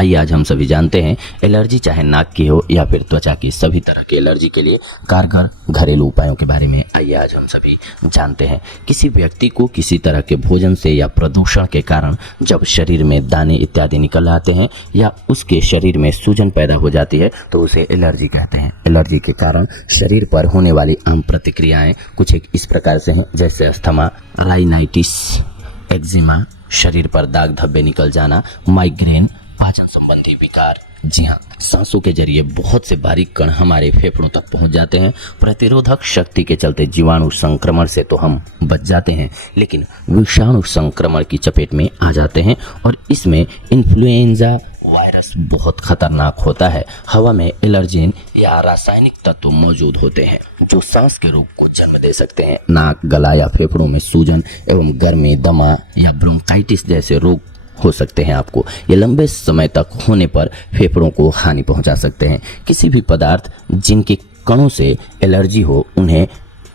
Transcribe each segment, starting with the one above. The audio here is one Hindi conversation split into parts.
आइए आज हम सभी जानते हैं एलर्जी चाहे नाक की हो या फिर त्वचा की, सभी तरह की एलर्जी के लिए कारगर घरेलू उपायों के बारे में आइए आज हम सभी जानते हैं। किसी व्यक्ति को किसी तरह के भोजन से या प्रदूषण के कारण जब शरीर में दाने इत्यादि निकल आते हैं या उसके शरीर में सूजन पैदा हो जाती है तो उसे एलर्जी कहते हैं। एलर्जी के कारण शरीर पर होने वाली आम प्रतिक्रियाएं कुछ एक इस प्रकार से हैं, जैसे अस्थमा, राइनाइटिस, एक्जिमा, शरीर पर दाग धब्बे निकल जाना, माइग्रेन, पाचन संबंधी विकार। जी हाँ, सांसों के जरिए बहुत से बारीक कण हमारे फेफड़ों तक पहुंच जाते हैं। प्रतिरोधक शक्ति के चलते जीवाणु संक्रमण से तो हम बच जाते हैं, लेकिन विषाणु संक्रमण की चपेट में आ जाते हैं और इसमें इन्फ्लुएंजा वायरस बहुत खतरनाक होता है। हवा में एलर्जेन या रासायनिक तत्व मौजूद होते हैं जो सांस के रोग को जन्म दे सकते हैं। नाक, गला या फेफड़ों में सूजन एवं गर्मी, दमा या ब्रोंकाइटिस जैसे रोग हो सकते हैं। आपको ये लंबे समय तक होने पर फेफड़ों को हानि पहुंचा सकते हैं। किसी भी पदार्थ जिनके कणों से एलर्जी हो उन्हें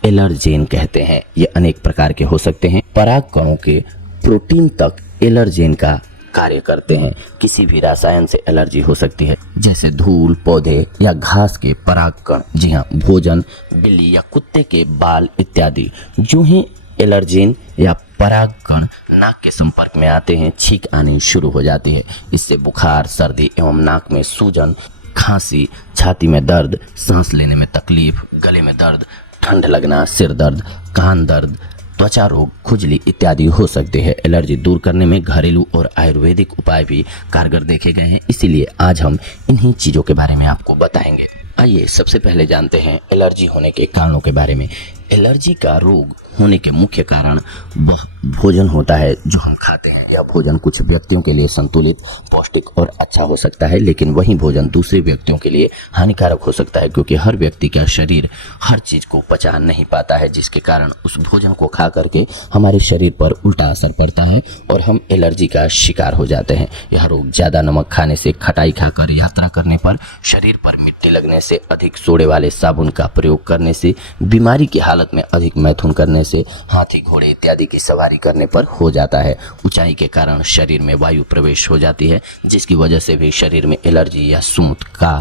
एलर्जेन कहते हैं। ये अनेक प्रकार के हो सकते हैं। पराग कणों के प्रोटीन तक एलर्जेन का कार्य करते हैं। किसी भी रसायन से एलर्जी हो सकती है, जैसे धूल, पौधे या घास के परागकण। जी हाँ, भोजन, बिल्ली या कुत्ते के बाल इत्यादि। जो ही एलर्जेन या परागकण नाक के संपर्क में आते हैं, छींक आनी शुरू हो जाती है। इससे बुखार, सर्दी एवं नाक में सूजन, खांसी, छाती में दर्द, सांस लेने में तकलीफ, गले में दर्द, ठंड लगना, सिर दर्द, कान दर्द, त्वचा रोग, खुजली इत्यादि हो सकते हैं। एलर्जी दूर करने में घरेलू और आयुर्वेदिक उपाय भी कारगर देखे गए हैं, इसीलिए आज हम इन्हीं चीज़ों के बारे में आपको बताएंगे। आइए सबसे पहले जानते हैं एलर्जी होने के कारणों के बारे में। एलर्जी का रोग होने के मुख्य कारण वह भोजन होता है जो हम खाते हैं। यह भोजन कुछ व्यक्तियों के लिए संतुलित, पौष्टिक और अच्छा हो सकता है, लेकिन वही भोजन दूसरे व्यक्तियों के लिए हानिकारक हो सकता है, क्योंकि हर व्यक्ति का शरीर हर चीज को पचा नहीं पाता है, जिसके कारण उस भोजन को खा करके हमारे शरीर पर उल्टा असर पड़ता है और हम एलर्जी का शिकार हो जाते हैं। यह रोग ज्यादा नमक खाने से, खटाई खाकर, यात्रा करने पर, शरीर पर मिट्टी लगने से, अधिक सोडे वाले साबुन का प्रयोग करने से, बीमारी की हालत में अधिक मैथुन करने से, हाथी, घोड़े इत्यादि की सवारी करने पर हो जाता है। ऊंचाई के कारण शरीर में वायु प्रवेश हो जाती है, जिसकी वजह से भी शरीर में एलर्जी या सूंठ का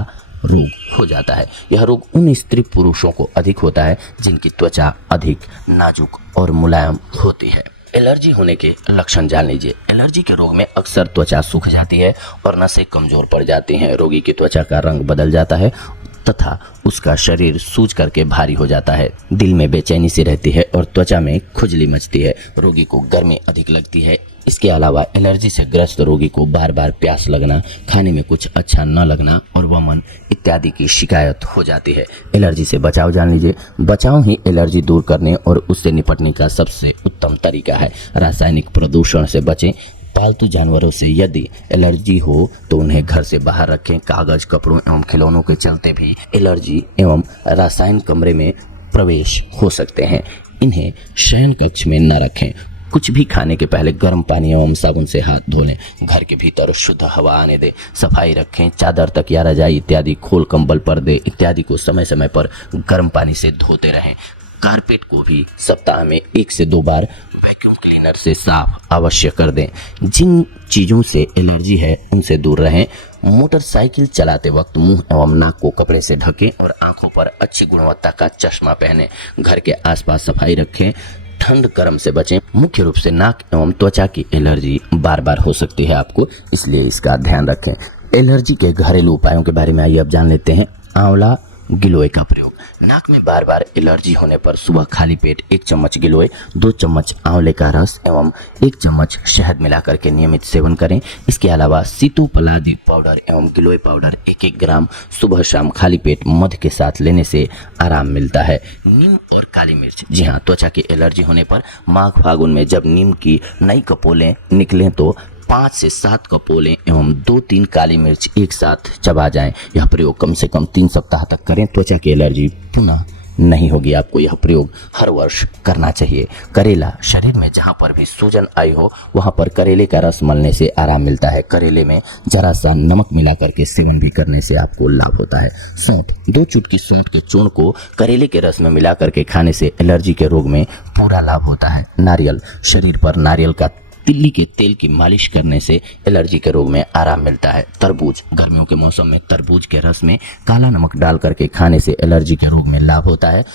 रोग हो जाता है। यह रोग उन स्त्री पुरुषों को अधिक होता है जिनकी त्वचा अधिक नाजुक और मुलायम होती है। एलर्जी होने के लक्षण जान लीजिए। एलर्जी के रोग में अक्सर त्वचा सूख जाती है और नसें कमजोर पड़ जाती हैं। रोगी की त्वचा का रंग बदल जाता है तथा उसका शरीर सूज करके भारी हो जाता है। दिल में बेचैनी सी रहती है और त्वचा में खुजली मचती है। रोगी को गर्मी अधिक लगती है। इसके अलावा एलर्जी से ग्रस्त रोगी को बार बार प्यास लगना, खाने में कुछ अच्छा न लगना और वमन इत्यादि की शिकायत हो जाती है। एलर्जी से बचाव जान लीजिए। बचाव ही एलर्जी दूर करने और उससे निपटने का सबसे उत्तम तरीका है। रासायनिक प्रदूषण से बचें। पालतू जानवरों से यदि एलर्जी हो तो उन्हें घर से बाहर रखें। कागज, कपड़ों एवं खिलौनों के चलते भी एलर्जी एवं रसायन कमरे में प्रवेश हो सकते हैं। इन्हें शयन कक्ष में न रखें। कुछ भी खाने के पहले गर्म पानी एवं साबुन से हाथ धो लें। घर के भीतर शुद्ध हवा आने दें। सफाई रखें। चादर, तकिया, रजाई इत्यादि, खोल, कंबल, पर्दे इत्यादि को समय समय पर गर्म पानी से धोते रहें। कारपेट को भी सप्ताह में 1 से 2 बार वैक्यूम क्लीनर से साफ अवश्य कर दें। जिन चीज़ों से एलर्जी है उनसे दूर रहें। मोटरसाइकिल चलाते वक्त मुंह एवं नाक को कपड़े से ढकें और आंखों पर अच्छी गुणवत्ता का चश्मा पहनें। घर के आसपास सफाई रखें। ठंड गर्म से बचें। मुख्य रूप से नाक एवं त्वचा की एलर्जी बार बार हो सकती है आपको, इसलिए इसका ध्यान रखें। एलर्जी के घरेलू उपायों के बारे में आइए अब जान लेते हैं। आंवला गिलोय का प्रयोग। नाक में बार बार एलर्जी होने पर सुबह खाली पेट 1 चम्मच गिलोय, 2 चम्मच आंवले का रस एवं 1 चम्मच शहद मिलाकर के नियमित सेवन करें। इसके अलावा सीतोपलादी पाउडर एवं गिलोय पाउडर 1-1 ग्राम सुबह शाम खाली पेट मध के साथ लेने से आराम मिलता है। नीम और काली मिर्च। जी हाँ, त्वचा की एलर्जी होने पर माघ फागुन में जब नीम की नई कपोलें निकलें तो 5 से 7 कपोलें एवं 2-3 काली मिर्च एक साथ चबा जाएं। यह प्रयोग कम से कम 3 सप्ताह तक करें। त्वचा की एलर्जी पुनः नहीं होगी। आपको यह प्रयोग हर वर्ष करना चाहिए। करेला। शरीर में जहाँ पर भी सूजन आई हो वहाँ पर करेले का रस मलने से आराम मिलता है। करेले में जरा सा नमक मिला करके सेवन भी करने से आपको लाभ होता है। सौंठ। 2 चुटकी सौंठ के चूर्ण को करेले के रस में मिला करके खाने से एलर्जी के रोग में पूरा लाभ होता है। नारियल। शरीर पर नारियल का तिल्ली के तेल की मालिश करने से एलर्जी के रोग में आराम मिलता है। तरबूज, गर्मियों के मौसम में तरबूज के रस में काला नमक डाल करके खाने से एलर्जी के रोग में लाभ होता है।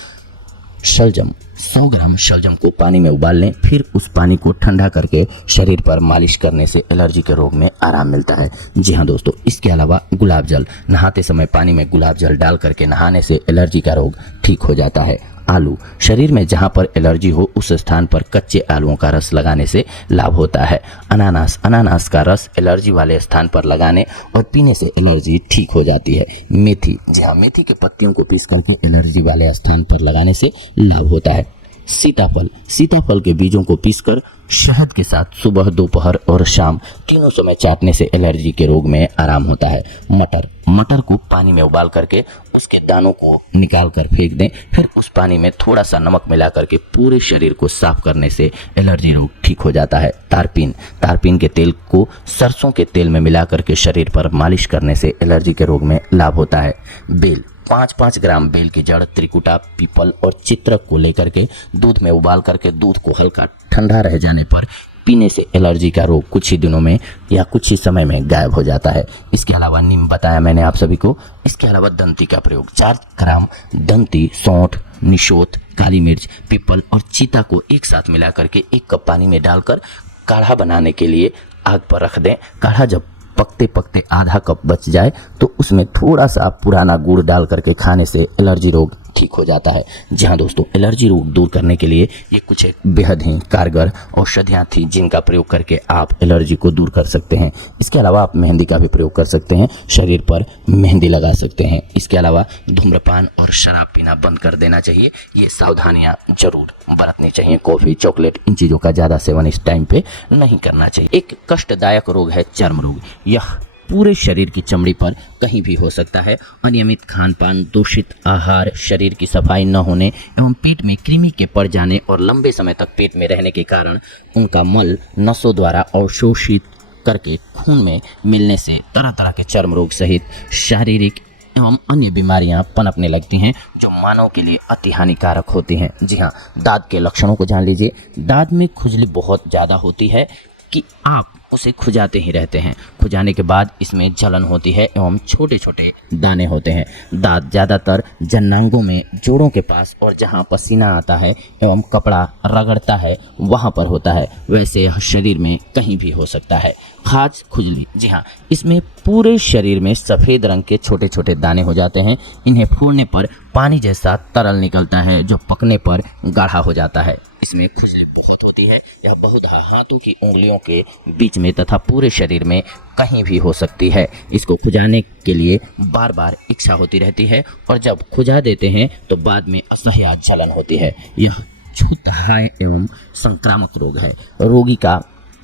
शलजम, 100 ग्राम शलजम को पानी में उबाल लें, फिर उस पानी को ठंडा करके शरीर पर मालिश करने से एलर्जी के रोग में आराम मिलता है। जी हाँ दोस्तों, इसके अलावा गुलाब जल, नहाते समय पानी में गुलाब जल डाल करके नहाने से एलर्जी का रोग ठीक हो जाता है। आलू, शरीर में जहां पर एलर्जी हो उस स्थान पर कच्चे आलूओं का रस लगाने से लाभ होता है। अनानास, अनानास का रस एलर्जी वाले स्थान पर लगाने और पीने से एलर्जी ठीक हो जाती है। मेथी, जी हाँ, मेथी के पत्तियों को पीस करके एलर्जी वाले स्थान पर लगाने से लाभ होता है। सीताफल, सीताफल के बीजों को पीसकर शहद के साथ सुबह, दोपहर और शाम तीनों समय चाटने से एलर्जी के रोग में आराम होता है। मटर, मटर को पानी में उबाल करके उसके दानों को निकाल कर फेंक दें, फिर उस पानी में थोड़ा सा नमक मिला करके पूरे शरीर को साफ करने से एलर्जी रोग ठीक हो जाता है। तारपीन, तारपीन के तेल को सरसों के तेल में मिला करके शरीर पर मालिश करने से एलर्जी के रोग में लाभ होता है। बेल, 5-5 ग्राम बेल की जड़, त्रिकुटा, पीपल और चित्रक को लेकर के दूध में उबाल करके दूध को हल्का ठंडा रह जाने पर पीने से एलर्जी का रोग कुछ ही दिनों में या कुछ ही समय में गायब हो जाता है। इसके अलावा नीम बताया मैंने आप सभी को। इसके अलावा दंती का प्रयोग, 4 ग्राम दंती, सौंठ, निशोत, काली मिर्च, पीपल और चीता को एक साथ मिला करके 1 कप पानी में डालकर काढ़ा बनाने के लिए आग पर रख दें। काढ़ा जब पकते पकते आधा कप बच जाए तो उसमें थोड़ा सा पुराना गुड़ डाल करके खाने से एलर्जी रोग ठीक हो जाता है। जी हाँ दोस्तों, एलर्जी रोग दूर करने के लिए ये कुछ एक बेहद ही कारगर औषधियाँ थी जिनका प्रयोग करके आप एलर्जी को दूर कर सकते हैं। इसके अलावा आप मेहंदी का भी प्रयोग कर सकते हैं, शरीर पर मेहंदी लगा सकते हैं। इसके अलावा धूम्रपान और शराब पीना बंद कर देना चाहिए। ये सावधानियाँ जरूर बरतनी चाहिए। कॉफ़ी, चॉकलेट, इन चीज़ों का ज़्यादा सेवन इस टाइम पे नहीं करना चाहिए। एक कष्टदायक रोग है चर्म रोग। यह पूरे शरीर की चमड़ी पर कहीं भी हो सकता है। अनियमित खान पान, दूषित आहार, शरीर की सफाई न होने एवं पेट में कृमि के पड़ जाने और लंबे समय तक पेट में रहने के कारण उनका मल नसों द्वारा अवशोषित करके खून में मिलने से तरह तरह के चर्म रोग सहित शारीरिक एवं अन्य बीमारियां पनपने लगती हैं जो मानव के लिए अति हानिकारक होती हैं। जी हाँ, दांत के लक्षणों को जान लीजिए। दांत में खुजली बहुत ज़्यादा होती है कि आप उसे खुजाते ही रहते हैं। खुजाने के बाद इसमें जलन होती है एवं छोटे छोटे दाने होते हैं। दांत ज़्यादातर जन्नांगों में, जोड़ों के पास और जहां पसीना आता है एवं कपड़ा रगड़ता है वहां पर होता है। वैसे यह शरीर में कहीं भी हो सकता है। खाज, खुजली, जी हाँ, इसमें पूरे शरीर में सफ़ेद रंग के छोटे छोटे दाने हो जाते हैं। इन्हें फोड़ने पर पानी जैसा तरल निकलता है जो पकने पर गाढ़ा हो जाता है। इसमें खुजली बहुत होती है। यह बहुधा हाथों की उंगलियों के बीच में तथा पूरे शरीर में कहीं भी हो सकती है। इसको खुजाने के लिए बार बार इच्छा होती रहती है और जब खुजा देते हैं तो बाद में असह्य जलन होती है। यह छूतहाय एवं संक्रामक रोग है। रोगी का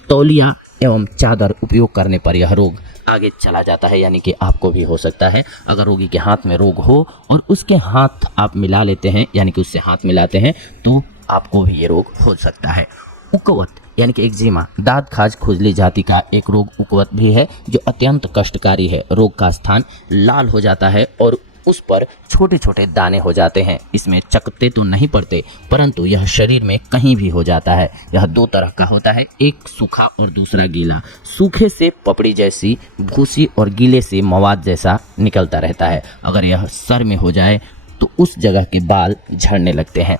तौलिया एवं चादर उपयोग करने पर यह रोग आगे चला जाता है, यानी कि आपको भी हो सकता है। अगर रोगी के हाथ में रोग हो और उसके हाथ आप मिला लेते हैं, यानी कि उससे हाथ मिलाते हैं, तो आपको भी ये रोग हो सकता है। उकवत यानी कि एक्जिमा, दांत खाज खुजली जाति का एक रोग उकवत भी है जो अत्यंत कष्टकारी है। रोग का स्थान लाल हो जाता है और उस पर छोटे छोटे दाने हो जाते हैं। इसमें चकत्ते तो नहीं पड़ते परंतु यह शरीर में कहीं भी हो जाता है। यह 2 तरह का होता है, एक सूखा और दूसरा गीला। सूखे से पपड़ी जैसी भूसी और गीले से मवाद जैसा निकलता रहता है। अगर यह सर में हो जाए तो उस जगह के बाल झड़ने लगते हैं।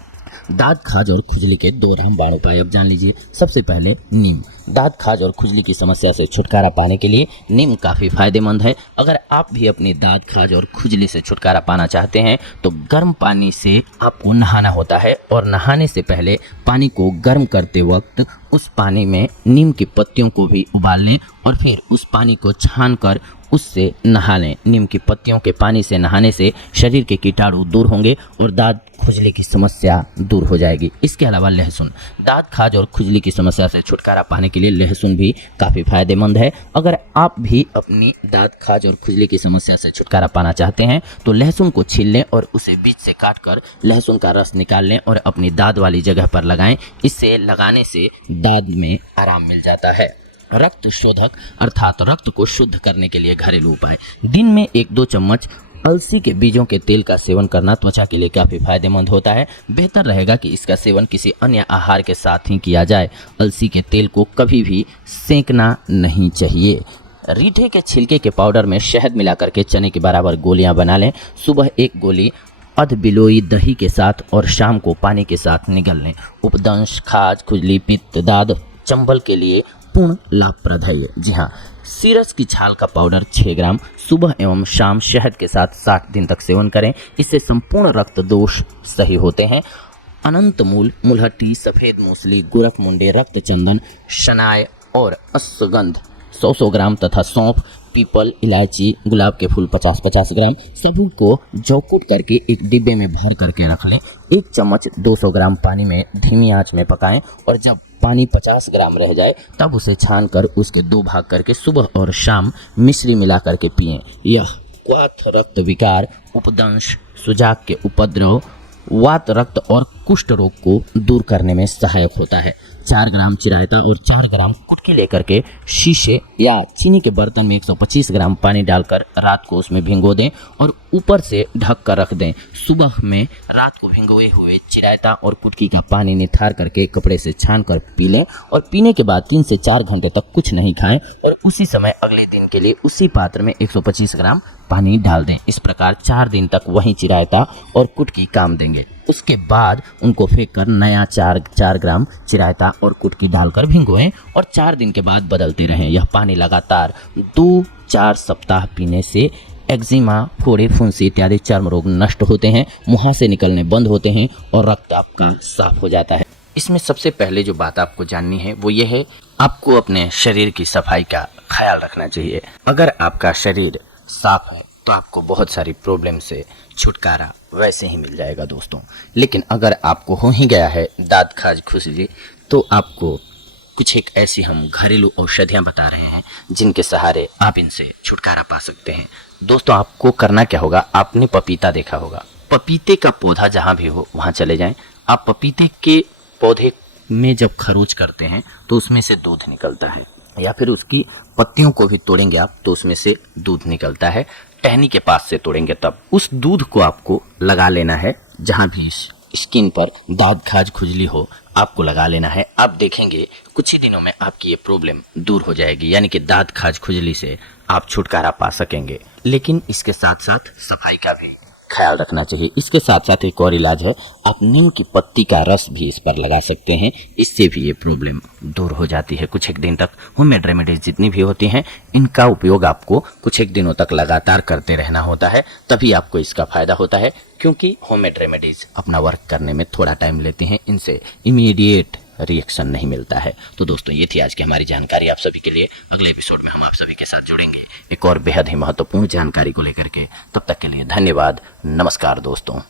दांत खाज और खुजली के 2 रामबाण उपाय अब जान लीजिए। सबसे पहले नीम। दांत खाज और खुजली की समस्या से छुटकारा पाने के लिए नीम काफ़ी फायदेमंद है। अगर आप भी अपनी दांत खाज और खुजली से छुटकारा पाना चाहते हैं तो गर्म पानी से आपको नहाना होता है और नहाने से पहले पानी को गर्म करते वक्त उस पानी में नीम की पत्तियों को भी उबाल लें और फिर उस पानी को छानकर उससे नहा लें। नीम की पत्तियों के पानी से नहाने से शरीर के कीटाणु दूर होंगे और दांत खुजली की समस्या दूर हो जाएगी। इसके अलावा लहसुन। दांत खाज और खुजली की समस्या से छुटकारा पाने के लिए लहसुन भी काफ़ी फायदेमंद है। अगर आप भी अपनी दांत खाज और खुजली की समस्या से छुटकारा पाना चाहते हैं तो लहसुन को छील लें और उसे बीच से काटकर लहसुन का रस निकाल लें और अपनी दांत वाली जगह पर लगाएं। इससे लगाने से दांत में आराम मिल जाता है। रक्त शोधक अर्थात रक्त को शुद्ध करने के लिए घरेलू उपाय। दिन में 1-2 चम्मच अलसी के बीजों के तेल का सेवन करना त्वचा के लिए काफ़ी फायदेमंद होता है। बेहतर रहेगा कि इसका सेवन किसी अन्य आहार के साथ ही किया जाए। अलसी के तेल को कभी भी सेंकना नहीं चाहिए। रीठे के छिलके के पाउडर में शहद मिलाकर के चने के बराबर गोलियां बना लें। सुबह एक गोली अध बिलोई दही के साथ और शाम को पानी के साथ निगल लें। उपदंश, खाज, खुजली, पित्त, दाद, चंबल के लिए पूर्ण लाभप्रद है ये। जी हाँ, सीरस की छाल का पाउडर 6 ग्राम सुबह एवं शाम शहद के साथ 60 दिन तक सेवन करें। इससे संपूर्ण रक्त दोष सही होते हैं। अनंत मूल, मुलहट्टी, सफ़ेद मूसली, गोरख मुंडे, रक्त चंदन, शनाय और अश्वगंध 100 ग्राम तथा सौंफ, पीपल, इलायची, गुलाब के फूल 50-50 ग्राम सभी को जौकूट करके एक डिब्बे में भर करके रख लें। 1 चम्मच 200 ग्राम पानी में धीमी आंच में पकाएं और जब पानी 50 ग्राम रह जाए तब उसे छान कर उसके 2 भाग करके सुबह और शाम मिश्री मिला करके पिएं। यह क्वाथ, रक्त विकार, उपदंश, सुजाक के उपद्रव, वात, रक्त और कुष्ठ रोग को दूर करने में सहायक होता है। 4 ग्राम चिरायता और 4 ग्राम कुटकी लेकर के शीशे या चीनी के बर्तन में 125 ग्राम पानी डालकर रात को उसमें भिगो दें और ऊपर से ढक कर रख दें। सुबह में रात को भिगोए हुए चिरायता और कुटकी का पानी निथार करके कपड़े से छान कर पी लें और पीने के बाद 3 से 4 घंटे तक कुछ नहीं खाएं और उसी समय अगले दिन के लिए उसी पात्र में 125 ग्राम पानी डाल दें। इस प्रकार 4 दिन तक वही चिरायता और कुटकी काम देंगे। उसके बाद उनको फेंक कर नया 4 ग्राम चिरायता और कुटकी डालकर भिगोएं और 4 दिन के बाद बदलते रहें। यह पानी लगातार 2-4 सप्ताह पीने से एक्जिमा, फोड़े, फुंसी इत्यादि चर्म रोग नष्ट होते हैं, मुहासे निकलने बंद होते हैं और रक्त आपका साफ हो जाता है। इसमें सबसे पहले जो बात आपको जाननी है वो ये है, आपको अपने शरीर की सफाई का ख्याल रखना चाहिए। अगर आपका शरीर साफ है तो आपको बहुत सारी प्रॉब्लम से छुटकारा वैसे ही मिल जाएगा दोस्तों। लेकिन अगर आपको हो ही गया है दांत, खाज, खुजली, तो आपको कुछ एक ऐसी हम घरेलू औषधियाँ बता रहे हैं जिनके सहारे आप इनसे छुटकारा पा सकते हैं। दोस्तों, आपको करना क्या होगा, आपने पपीता देखा होगा, पपीते का पौधा जहाँ भी हो वहाँ चले जाएं। आप पपीते के पौधे में जब खरोच करते हैं तो उसमें से दूध निकलता है, या फिर उसकी पत्तियों को भी तोड़ेंगे आप तो उसमें से दूध निकलता है। टहनी के पास से तोड़ेंगे तब उस दूध को आपको लगा लेना है। जहाँ भी स्किन पर दाद, खाज, खुजली हो आपको लगा लेना है। आप देखेंगे कुछ ही दिनों में आपकी ये प्रॉब्लम दूर हो जाएगी, यानी कि दाद, खाज, खुजली से आप छुटकारा पा सकेंगे। लेकिन इसके साथ साथ सफाई का भी ख्याल रखना चाहिए। इसके साथ साथ एक और इलाज है, आप नीम की पत्ती का रस भी इस पर लगा सकते हैं। इससे भी ये प्रॉब्लम दूर हो जाती है। कुछ एक दिन तक होममेड रेमेडीज जितनी भी होती हैं इनका उपयोग आपको कुछ एक दिनों तक लगातार करते रहना होता है, तभी आपको इसका फायदा होता है। क्योंकि होममेड रेमेडीज अपना वर्क करने में थोड़ा टाइम लेते हैं, इनसे इमीडिएट रिएक्शन नहीं मिलता है। तो दोस्तों, ये थी आज की हमारी जानकारी आप सभी के लिए। अगले एपिसोड में हम आप सभी के साथ जुड़ेंगे एक और बेहद ही महत्वपूर्ण जानकारी को लेकर के। तब तक के लिए धन्यवाद। नमस्कार दोस्तों।